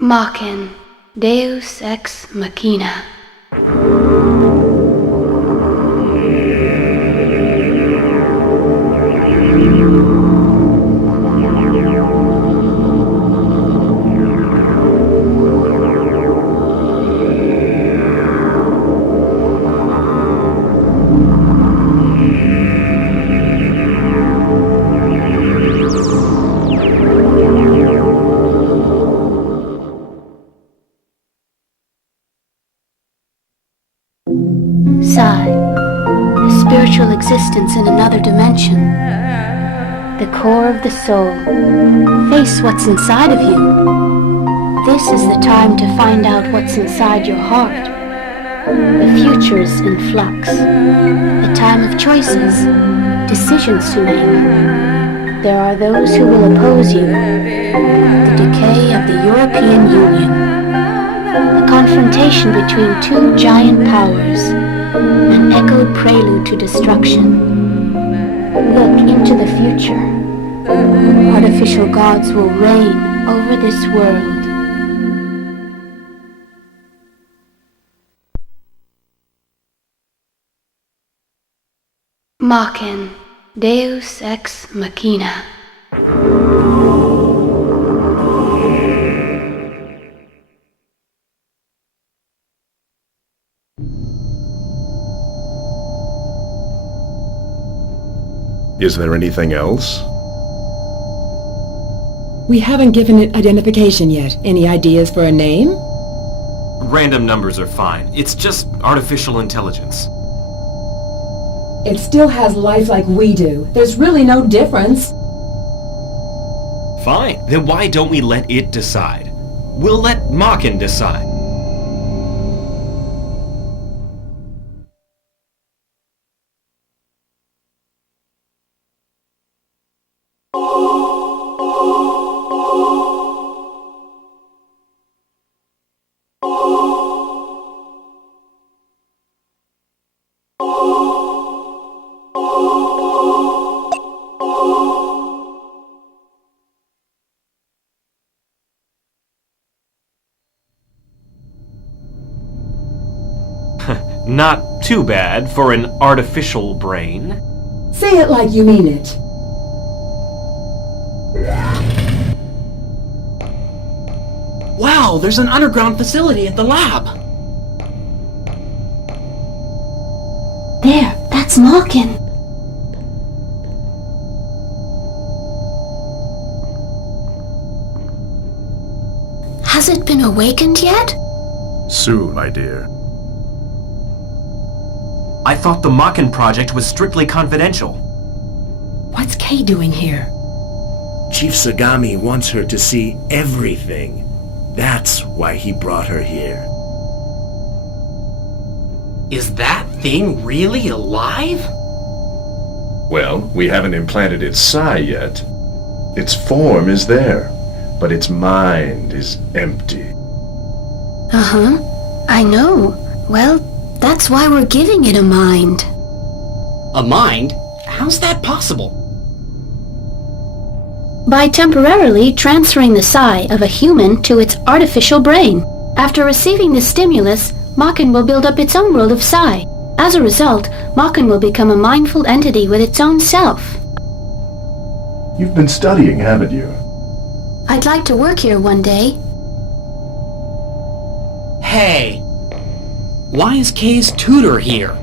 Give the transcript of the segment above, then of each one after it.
Maken Deus Ex Machina. Psi, a spiritual existence in another dimension. The core of the soul. Face what's inside of you. This is the time to find out what's inside your heart. The future's in flux. A time of choices, decisions to make. There are those who will oppose you. The decay of the European Union. A confrontation between two giant powers. An echoed prelude to destruction. Look into the future. Artificial gods will reign over this world. Maken Deus Ex Machina. Is there anything else? We haven't given it identification yet. Any ideas for a name? Random numbers are fine. It's just artificial intelligence. It still has life like we do. There's really no difference. Fine. Then why don't we let it decide? We'll let Maken decide. Not too bad for an artificial brain. Say it like you mean it. Wow, there's an underground facility at the lab. There, that's Maken. Has it been awakened yet? Soon, my dear. I thought the Maken project was strictly confidential. What's Kay doing here? Chief Sagami wants her to see everything. That's why he brought her here. Is that thing really alive? Well, we haven't implanted its psi yet. Its form is there, but its mind is empty. Uh-huh. I know. Well, that's why we're giving it a mind. A mind? How's that possible? By temporarily transferring the psi of a human to its artificial brain. After receiving the stimulus, Maken will build up its own world of psi. As a result, Maken will become a mindful entity with its own self. You've been studying, haven't you? I'd like to work here one day. Hey! Why is Kay's tutor here?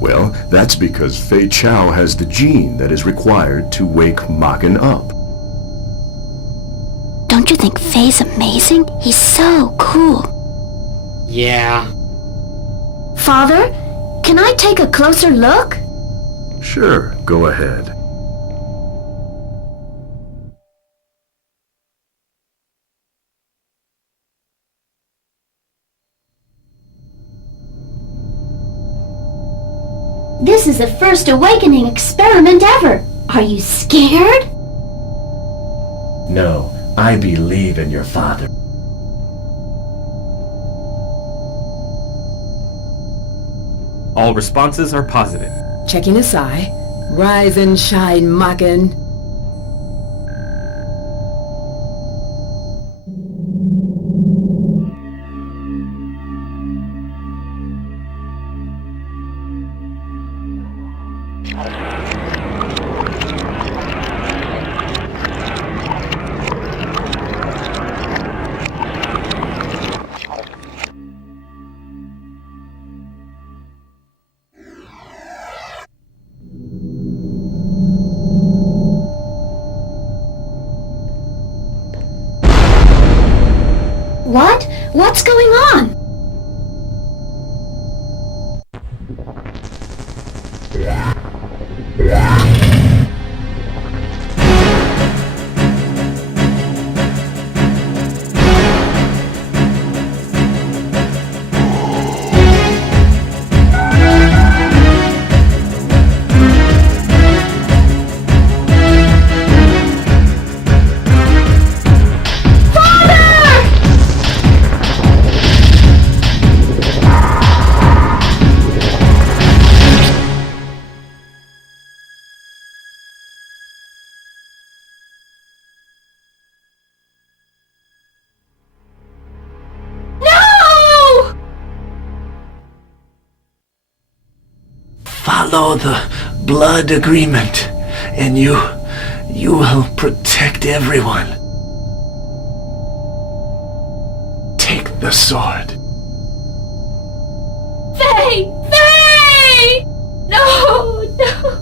Well, that's because Fei Chao has the gene that is required to wake Maken up. Don't you think Fei's amazing? He's so cool. Yeah. Father, can I take a closer look? Sure, go ahead. This is the first awakening experiment ever. Are you scared? No, I believe in your father. All responses are positive. Checking his eye. Rise and shine, Maken. What? What's going on? Follow the blood agreement, and you will protect everyone. Take the sword. Faye! Faye! No! No!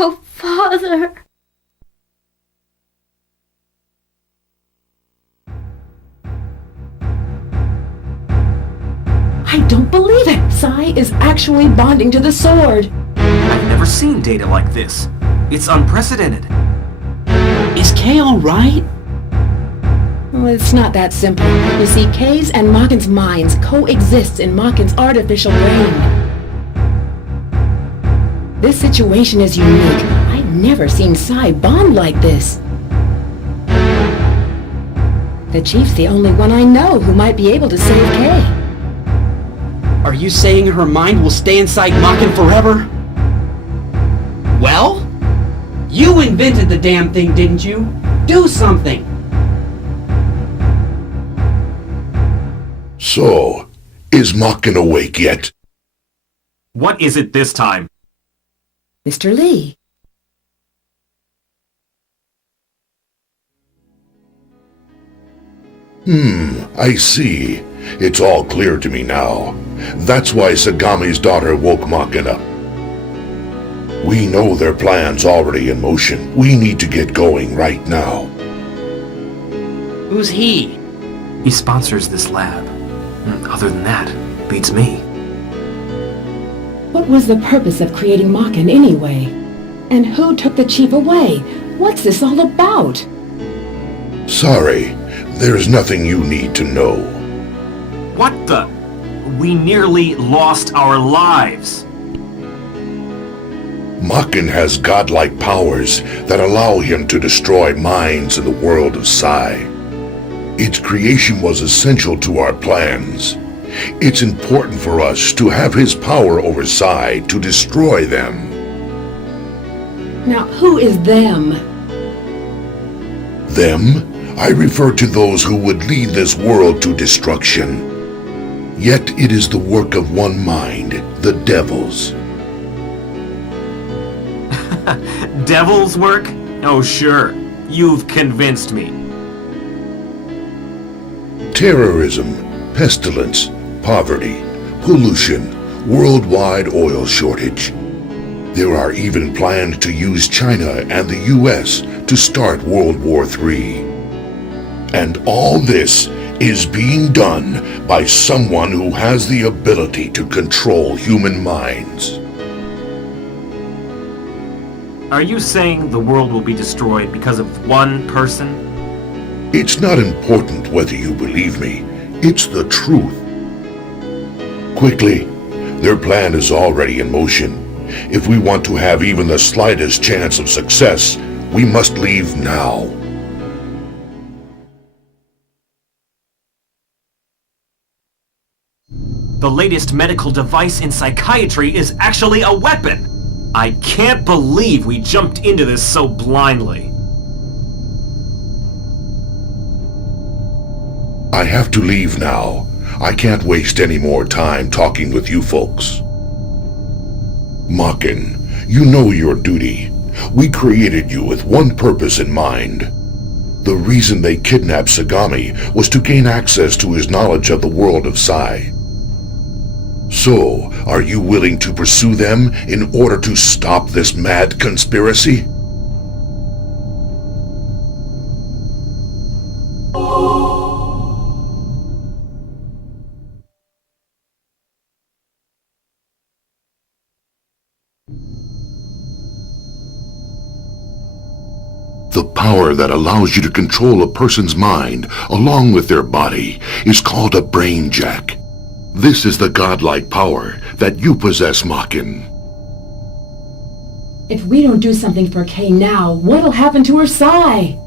Oh, Father. I don't believe it! Sai is actually bonding to the sword! I've never seen data like this. It's unprecedented. Is Kay alright? Well, it's not that simple. You see, Kay's and Maken's minds coexist in Maken's artificial brain. This situation is unique. I've never seen Sai bond like this. The Chief's the only one I know who might be able to save Kay. Are you saying her mind will stay inside Maken forever? Well? You invented the damn thing, didn't you? Do something! So, is Maken awake yet? What is it this time? Mr. Lee. I see. It's all clear to me now. That's why Sagami's daughter woke Maken up. We know their plan's already in motion. We need to get going right now. Who's he? He sponsors this lab. Other than that, beats me. What was the purpose of creating Maken anyway? And who took the Chief away? What's this all about? Sorry, there's nothing you need to know. What the? We nearly lost our lives. Maken has godlike powers that allow him to destroy minds in the world of Sai. Its creation was essential to our plans. It's important for us to have his power over Sai to destroy them. Now, who is them? Them? I refer to those who would lead this world to destruction. Yet it is the work of one mind, the Devil's. Devil's work? Oh, sure. You've convinced me. Terrorism, pestilence, poverty, pollution, worldwide oil shortage. There are even plans to use China and the US to start World War III. And all this is being done by someone who has the ability to control human minds. Are you saying the world will be destroyed because of one person? It's not important whether you believe me. It's the truth. Quickly, their plan is already in motion. If we want to have even the slightest chance of success, we must leave now. The latest medical device in psychiatry is actually a weapon! I can't believe we jumped into this so blindly. I have to leave now. I can't waste any more time talking with you folks. Maken, you know your duty. We created you with one purpose in mind. The reason they kidnapped Sagami was to gain access to his knowledge of the world of Sai. So, are you willing to pursue them in order to stop this mad conspiracy? The power that allows you to control a person's mind along with their body is called a brain jack. This is the godlike power that you possess, Maken. If we don't do something for Kay now, what'll happen to her Sai?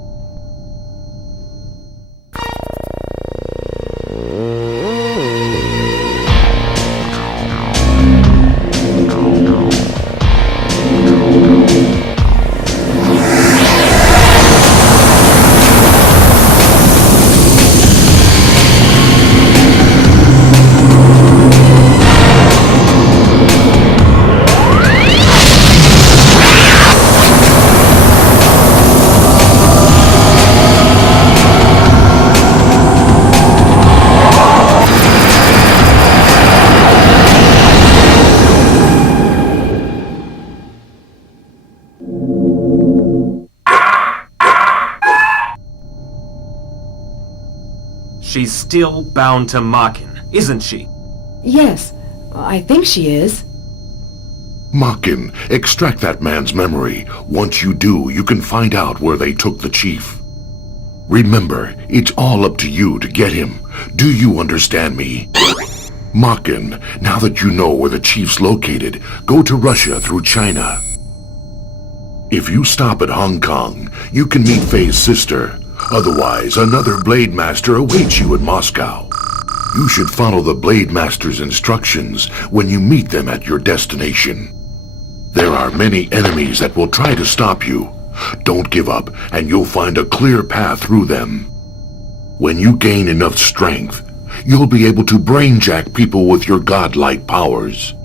She's still bound to Maken, isn't she? Yes, I think she is. Maken, extract that man's memory. Once you do, you can find out where they took the chief. Remember, it's all up to you to get him. Do you understand me? Maken, now that you know where the chief's located, go to Russia through China. If you stop at Hong Kong, you can meet Fei's sister. Otherwise, another Blade Master awaits you in Moscow. You should follow the Blade Master's instructions when you meet them at your destination. There are many enemies that will try to stop you. Don't give up, and you'll find a clear path through them. When you gain enough strength, you'll be able to brainjack people with your godlike powers.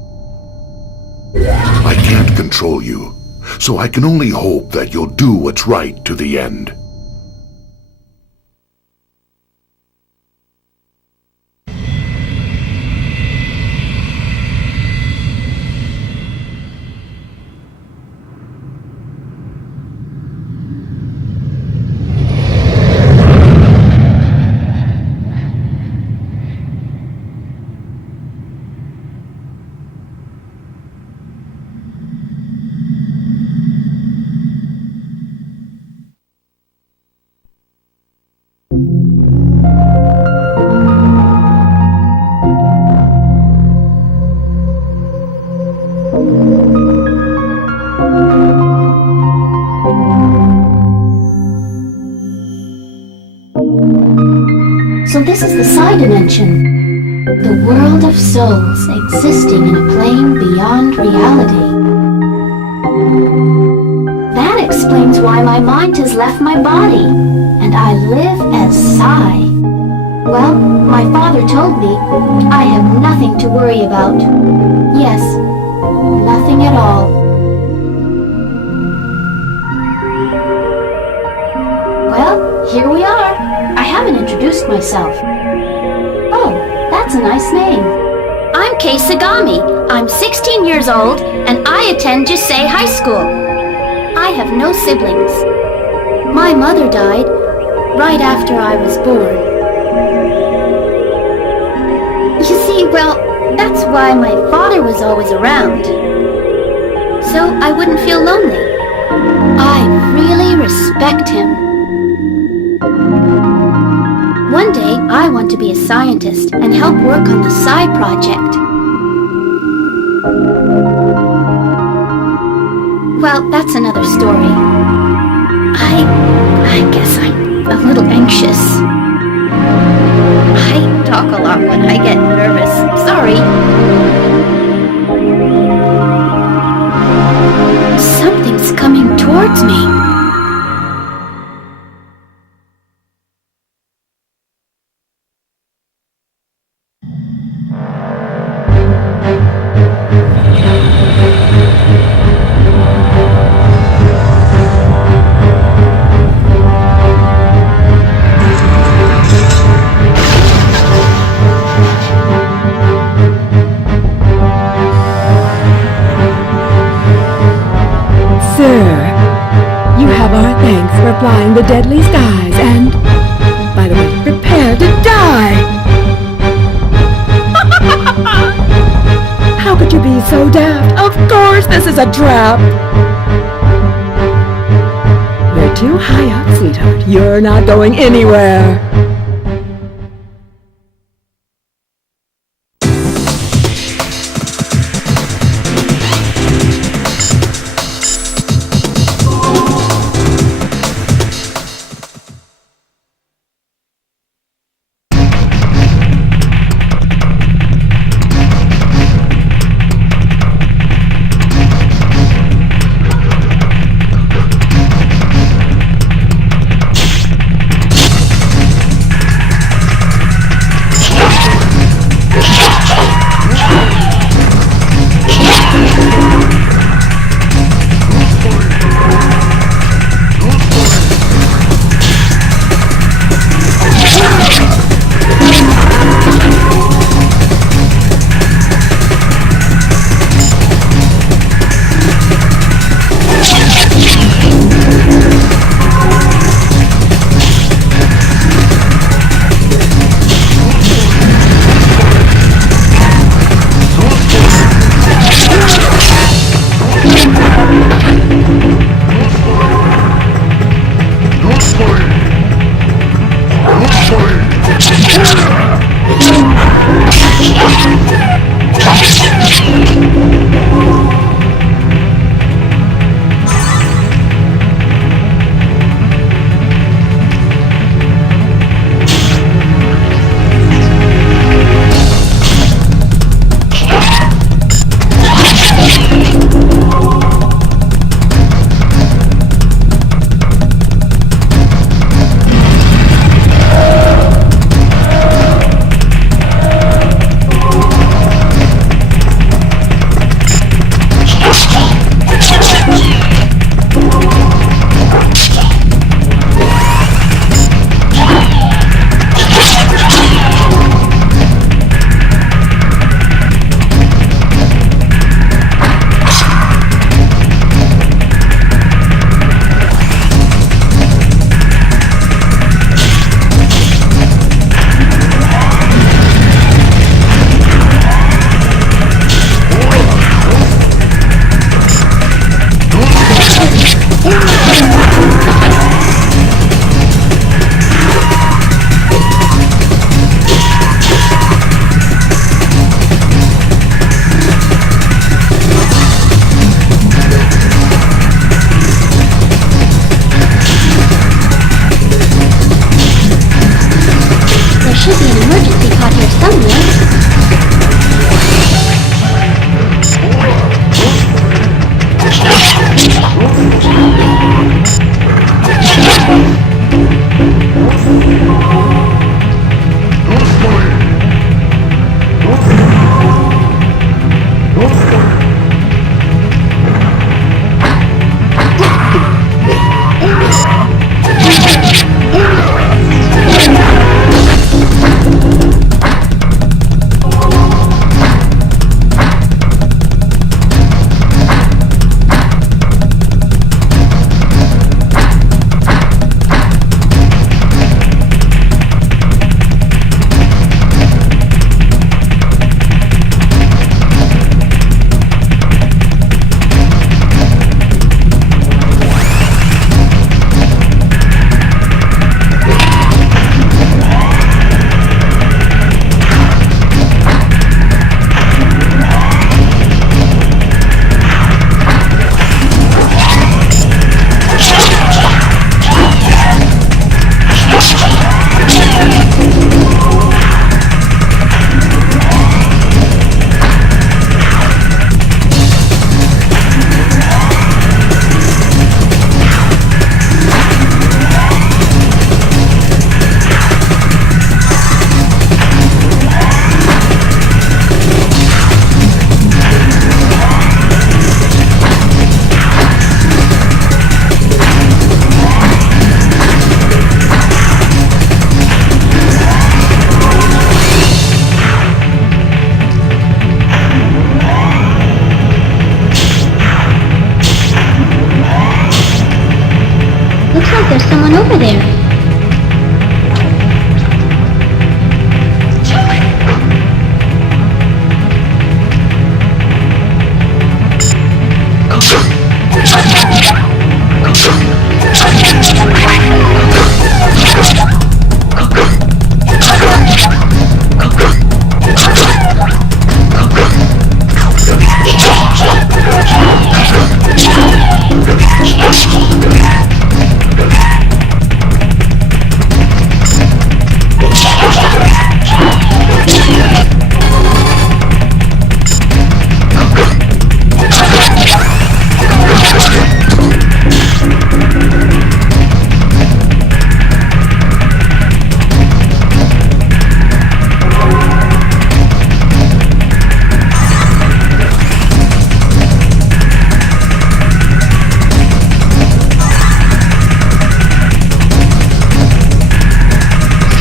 I can't control you, so I can only hope that you'll do what's right to the end. So this is the Psi dimension. The world of souls existing in a plane beyond reality. That explains why my mind has left my body, and I live as Psi. Well, my father told me I have nothing to worry about. Yes, nothing at all. Well, here we are. I haven't introduced myself. Oh, that's a nice name. I'm Kei Sagami. I'm 16 years old, and I attend Jisei High School. I have no siblings. My mother died right after I was born. You see, well, that's why my father was always around. So I wouldn't feel lonely. I really respect him. One day, I want to be a scientist and help work on the Psi project. Well, that's another story. I guess I'm a little anxious. I talk a lot when I get nervous. Sorry. Something's coming towards me. For flying the deadly skies, and, by the way, prepare to die! How could you be so daft? Of course this is a trap! You're too high up, sweetheart. You're not going anywhere! Looks like there's someone over there.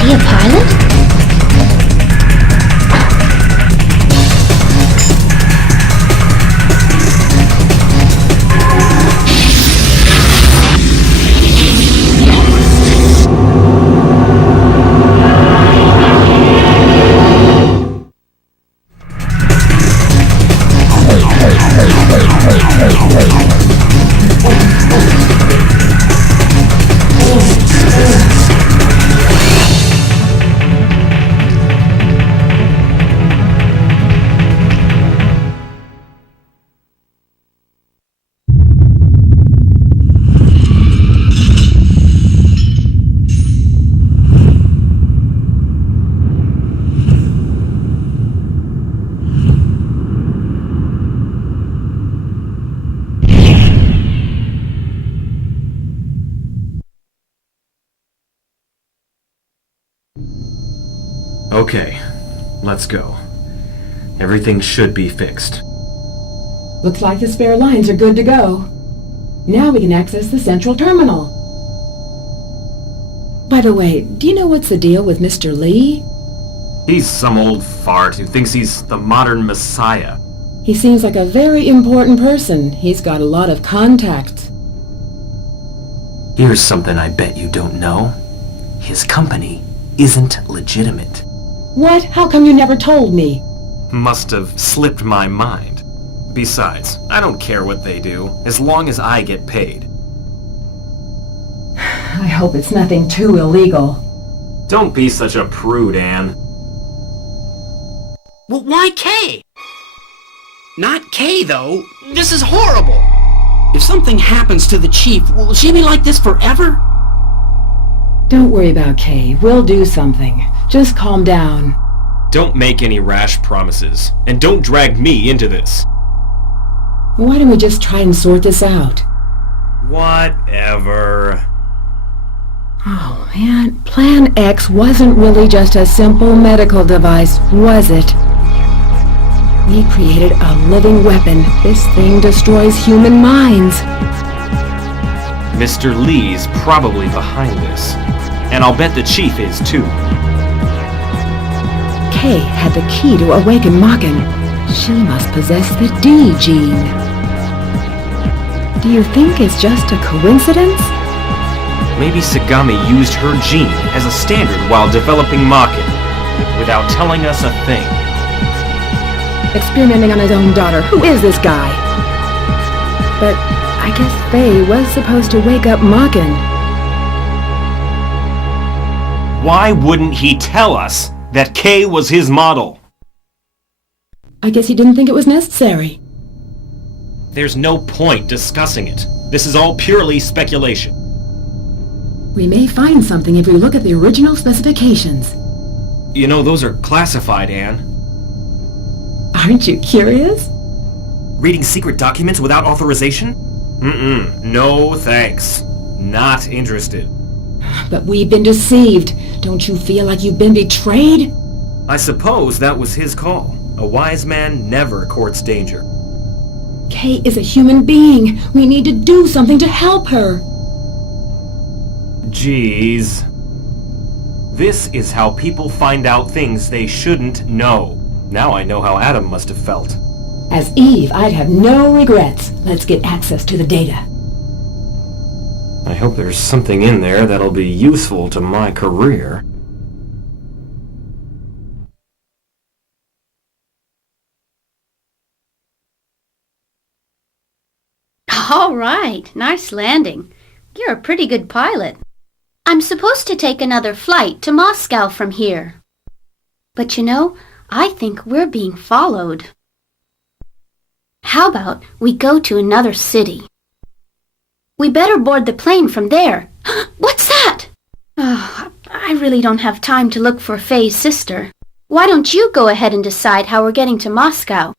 A pilot? Okay, let's go. Everything should be fixed. Looks like the spare lines are good to go. Now we can access the central terminal. By the way, do you know what's the deal with Mr. Lee? He's some old fart who thinks he's the modern messiah. He seems like a very important person. He's got a lot of contacts. Here's something I bet you don't know. His company isn't legitimate. What? How come you never told me? Must have slipped my mind. Besides, I don't care what they do, as long as I get paid. I hope it's nothing too illegal. Don't be such a prude, Anne. Well, why Kay? Not Kay, though. This is horrible. If something happens to the chief, will she be like this forever? Don't worry about Kay. We'll do something. Just calm down. Don't make any rash promises, and don't drag me into this. Why don't we just try and sort this out? Whatever. Oh man, Plan X wasn't really just a simple medical device, was it? We created a living weapon. This thing destroys human minds. Mr. Lee's probably behind this, and I'll bet the chief is too. Kay had the key to awaken Maken. She must possess the D gene. Do you think it's just a coincidence? Maybe Sagami used her gene as a standard while developing Maken, without telling us a thing. Experimenting on his own daughter. Who is this guy? But I guess Faye was supposed to wake up Maken. Why wouldn't he tell us that Kay was his model? I guess he didn't think it was necessary. There's no point discussing it. This is all purely speculation. We may find something if we look at the original specifications. You know, those are classified, Anne. Aren't you curious? Reading secret documents without authorization? No thanks. Not interested. But we've been deceived. Don't you feel like you've been betrayed? I suppose that was his call. A wise man never courts danger. Kay is a human being. We need to do something to help her. Jeez. This is how people find out things they shouldn't know. Now I know how Adam must have felt. As Eve, I'd have no regrets. Let's get access to the data. I hope there's something in there that'll be useful to my career. All right, nice landing. You're a pretty good pilot. I'm supposed to take another flight to Moscow from here. But you know, I think we're being followed. How about we go to another city? We better board the plane from there. What's that? Oh, I really don't have time to look for Faye's sister. Why don't you go ahead and decide how we're getting to Moscow?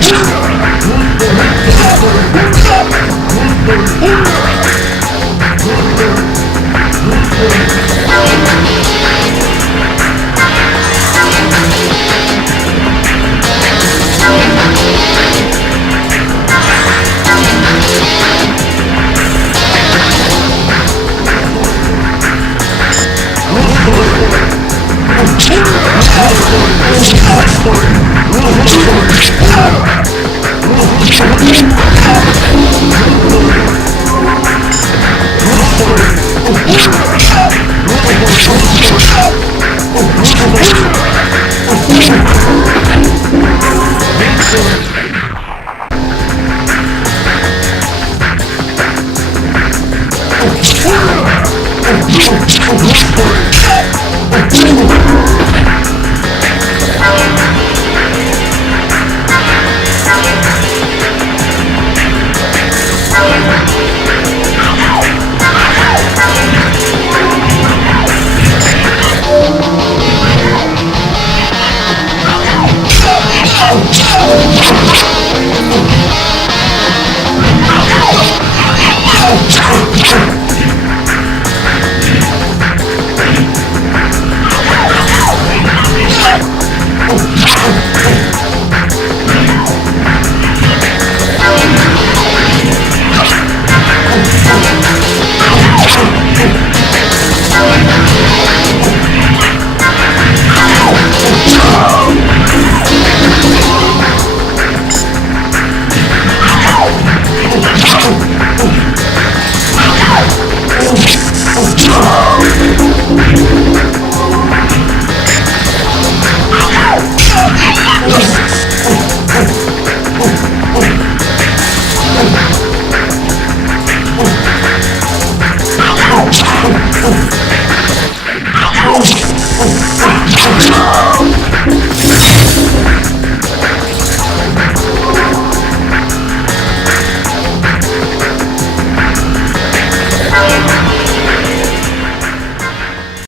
Out!